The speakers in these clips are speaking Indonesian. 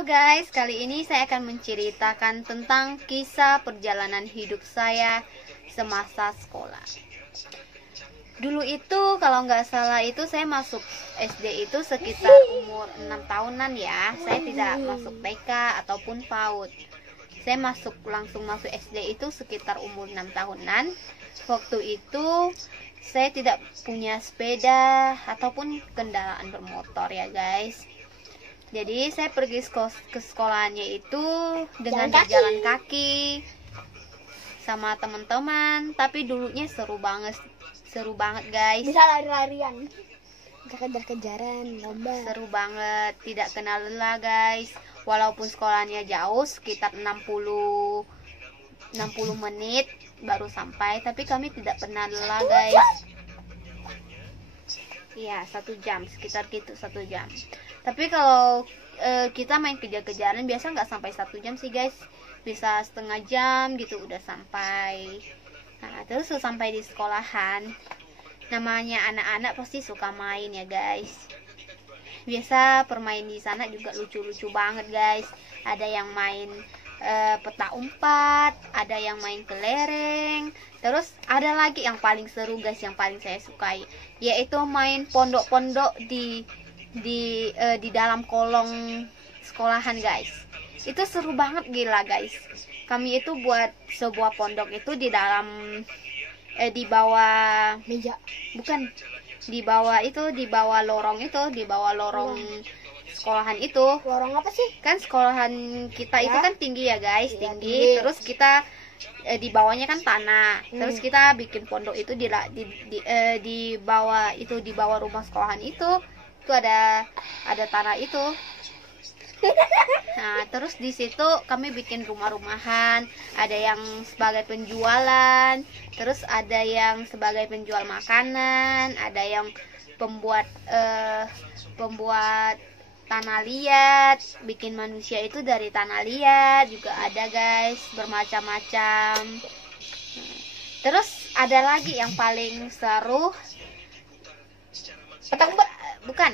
Halo guys, kali ini saya akan menceritakan tentang kisah perjalanan hidup saya semasa sekolah. Dulu itu kalau nggak salah itu saya masuk SD itu sekitar umur 6 tahunan ya. Saya tidak masuk TK ataupun PAUD. Saya langsung masuk SD itu sekitar umur 6 tahunan. Waktu itu saya tidak punya sepeda ataupun kendaraan bermotor ya guys. Jadi saya pergi ke sekolahannya itu dengan berjalan kaki sama teman-teman. Tapi dulunya seru banget guys. Bisa lari-larian, bisa kejar-kejaran, lomba. Seru banget, tidak kenal lelah guys. Walaupun sekolahnya jauh sekitar 60 menit baru sampai, tapi kami tidak pernah lelah guys. Iya, 1 jam, sekitar gitu 1 jam. Tapi kalau kita main kejar-kejaran biasa nggak sampai 1 jam sih guys, bisa setengah jam gitu udah sampai. Nah terus sampai di sekolahan, namanya anak-anak pasti suka main ya guys. Biasa permain di sana juga lucu-lucu banget guys. Ada yang main peta umpat, ada yang main kelereng. Terus ada lagi yang paling seru guys, yang paling saya sukai, yaitu main pondok-pondok di dalam kolong sekolahan guys. Itu seru banget, gila guys. Kami itu buat sebuah pondok itu di dalam di bawah meja, bukan di bawah itu, di bawah lorong itu, di bawah lorong sekolahan itu. Lorong apa sih? Kan sekolahan kita itu kan tinggi ya guys, tinggi. Terus kita di bawahnya kan tanah. Terus kita bikin pondok itu di bawah itu, di bawah rumah sekolahan itu ada tanah itu. Nah, terus di situ kami bikin rumah-rumahan, ada yang sebagai penjualan, terus ada yang sebagai penjual makanan, ada yang pembuat tanah liat, bikin manusia itu dari tanah liat juga ada guys, bermacam-macam. Terus ada lagi yang paling seru, bukan,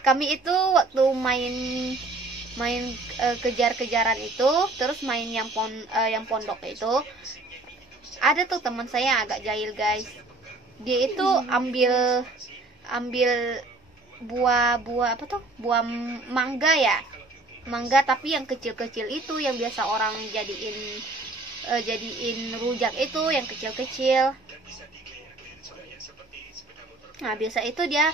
kami itu waktu main kejar-kejaran itu, terus main yang pondok itu, ada tuh teman saya yang agak jahil guys. Dia itu ambil buah apa tuh, buah mangga ya, mangga tapi yang kecil-kecil itu, yang biasa orang jadiin rujak itu, yang kecil-kecil. Nah biasa itu dia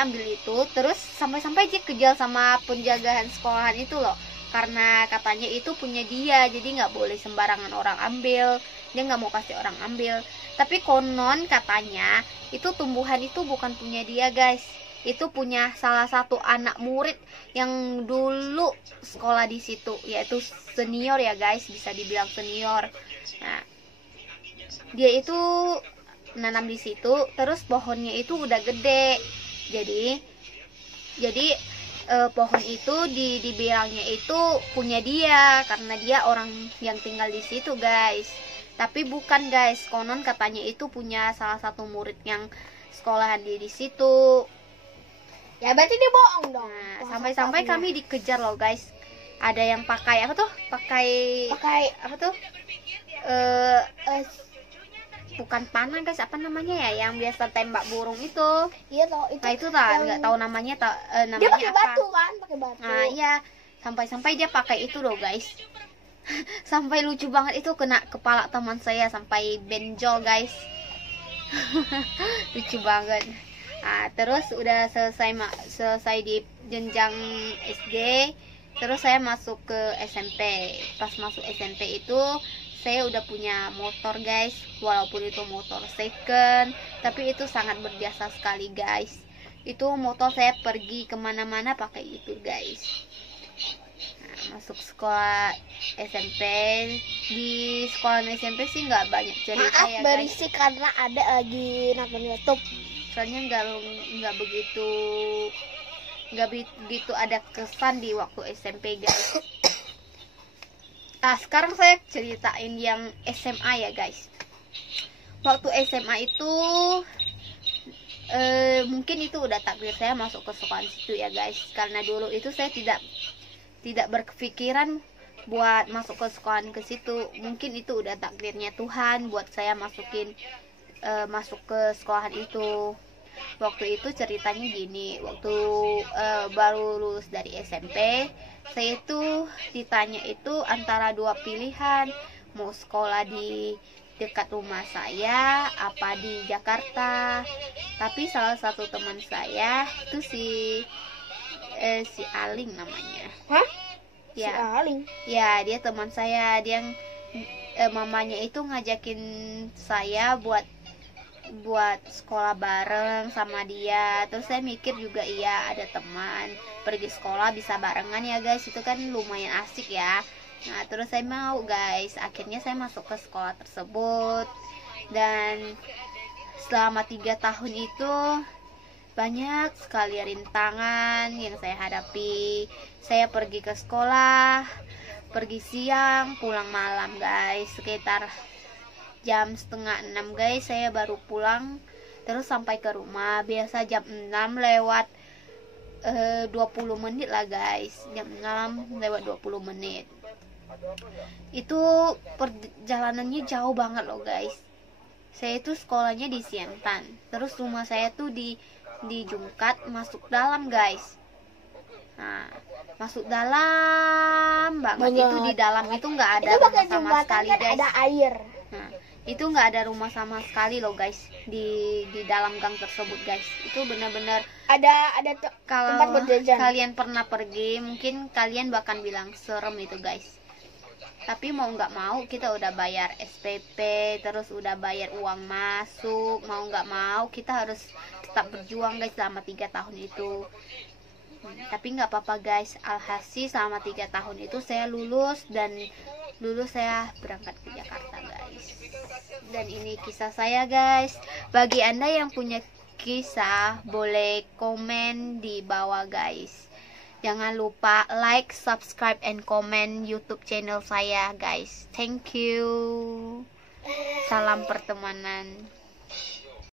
ambil itu, terus sampai dia kejar sama penjagaan sekolahan itu loh, karena katanya itu punya dia, jadi nggak boleh sembarangan orang ambil, dia nggak mau kasih orang ambil. Tapi konon katanya itu tumbuhan itu bukan punya dia guys, itu punya salah satu anak murid yang dulu sekolah di situ, yaitu senior ya guys, bisa dibilang senior. Nah dia itu nanam di situ, terus pohonnya itu udah gede, jadi pohon itu dibilangnya itu punya dia karena dia orang yang tinggal di situ guys. Tapi bukan guys, konon katanya itu punya salah satu murid yang sekolahan di situ. Ya berarti dia bohong dong. Nah, sampai-sampai kami dikejar loh guys. Ada yang pakai apa tuh? Pakai apa tuh? Bukan panah guys, apa namanya ya, yang biasa tembak burung itu. Iya toh, itu. Nah itu lah, nggak tahu namanya, namanya dia pakai apa. Batu kan, pakai batu. Nah iya, sampai dia pakai itu loh guys. Sampai lucu banget itu, kena kepala teman saya sampai benjol guys. Lucu banget. Nah terus udah selesai di jenjang SD, terus saya masuk ke SMP. Pas masuk SMP itu saya udah punya motor guys, walaupun itu motor second, tapi itu sangat berjasa sekali guys. Itu motor saya pergi kemana-mana pakai itu guys. Nah, masuk sekolah SMP, di sekolah SMP sih nggak banyak cerita. Maaf, ya guys, berisik karena ada lagi nonton YouTube. Soalnya nggak begitu ada kesan di waktu SMP guys. Nah sekarang saya ceritain yang SMA ya guys. Waktu SMA itu mungkin itu udah takdir saya masuk ke sekolah situ ya guys, karena dulu itu saya tidak berpikiran buat masuk ke sekolah ke situ. Mungkin itu udah takdirnya Tuhan buat saya masuk ke sekolahan itu. Waktu itu ceritanya gini, waktu baru lulus dari SMP, saya itu ditanya itu antara dua pilihan, mau sekolah di dekat rumah saya apa di Jakarta. Tapi salah satu teman saya itu si Aling namanya. Hah? Ya, Si Aling. ya dia teman saya, dia mamanya itu ngajakin saya buat sekolah bareng sama dia. Terus saya mikir juga, iya ada teman pergi sekolah bisa barengan ya guys, itu kan lumayan asik ya. Nah terus saya mau guys, akhirnya saya masuk ke sekolah tersebut. Dan selama 3 tahun itu banyak sekali rintangan yang saya hadapi. Saya pergi ke sekolah, pergi siang, pulang malam guys, sekitar jam 5:30 guys saya baru pulang. Terus sampai ke rumah biasa jam 6 lewat 20 menit lah guys, jam 6 lewat 20 menit. Itu perjalanannya jauh banget loh guys. Saya itu sekolahnya di Siantan, terus rumah saya tuh di Jungkat, masuk dalam guys. Nah, masuk dalam banget. Itu di dalam itu nggak ada Itu pakai rumah sama jembatan sekali kan guys. ada air. Nah, itu nggak ada rumah sama sekali loh guys di dalam gang tersebut guys. Itu benar-benar Ada tempat kalau berjajan. kalian pernah pergi mungkin kalian bahkan bilang serem itu guys. Tapi mau nggak mau kita udah bayar SPP, terus udah bayar uang masuk, mau nggak mau kita harus tetap berjuang guys selama 3 tahun itu. Tapi nggak apa-apa guys, alhasil selama 3 tahun itu saya lulus, dan lulus saya berangkat ke Jakarta guys. Dan ini kisah saya guys. Bagi anda yang punya kisah boleh komen di bawah guys. Jangan lupa like, subscribe, and comment YouTube channel saya guys. Thank you. Salam pertemanan.